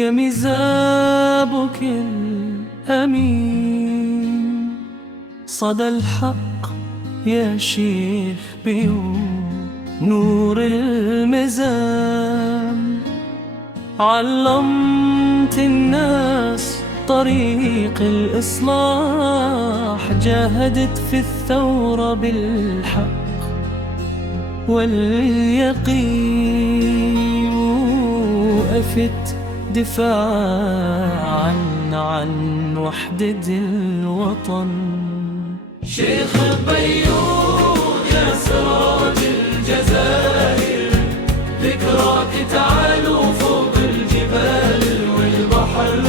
يا ميزابك الأمين، صدى الحق يا شيخ نور الميزان. علمت الناس طريق الإصلاح، جاهدت في الثورة بالحق واليقين، وقفت دفاعاً عن وحدة الوطن. شيخ البيوت يا سراج الجزائر، ذكراك تعالو فوق الجبال والبحر.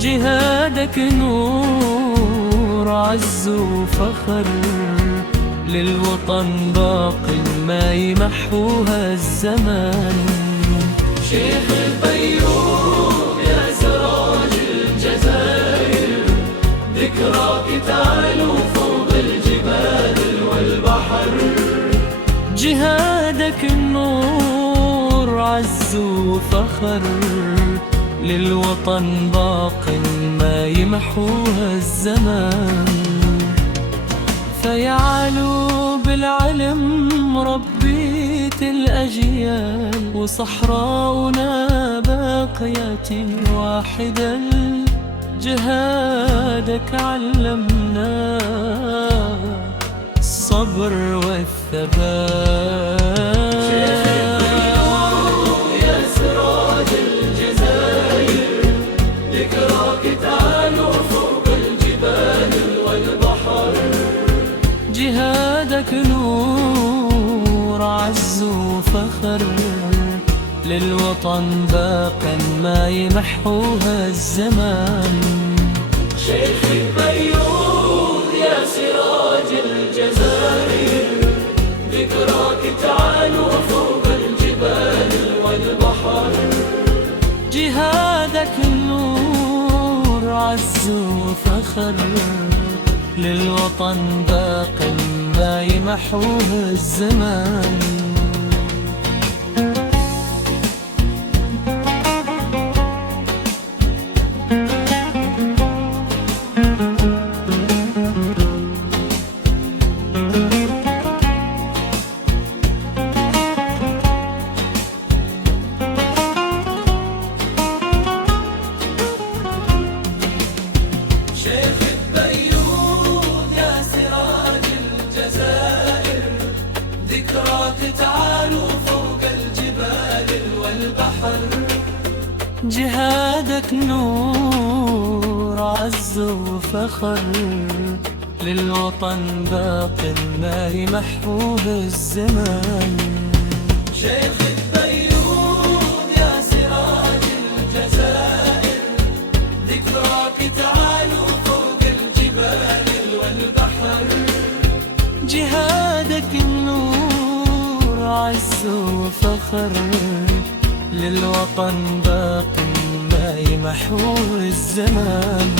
جهادك نور عز وفخر، للوطن باق ما يمحوها الزمان. شيخ البيوت يا سراج الجزائر، ذكراك تعالو فوق الجبال والبحر. جهادك النور عز وفخر، للوطن باق ما يمحوها الزمان. فيعلو بالعلم ربيت الأجيال، وصحراؤنا باقية واحدة. جهادك علمنا الصبر والثبات. شيخ البيوت يا سراج الجزائر، ذكراك تعالو فوق الجبال والبحر. جهادك نور عز وفخر، للوطن باق ما يمحوها الزمان. شيخ البيوت يا سراج الجزائر، ذكراك تعالو فوق الجبال والبحر. جهادك النور عز وفخر، للوطن باق ما يمحوها الزمان. شيخ البيوت يا سراج الجزائر، ذكراك تعالو فوق الجبال والبحر. جهادك نور عز وفخر، للوطن باق ما يمحوه الزمان. شيخ البيوت يا سراج الجزائر، ذكراك تعالو فوق الجبال والبحر. جهادك النور عز وفخر، للوطن باق ما يمحوه الزمان.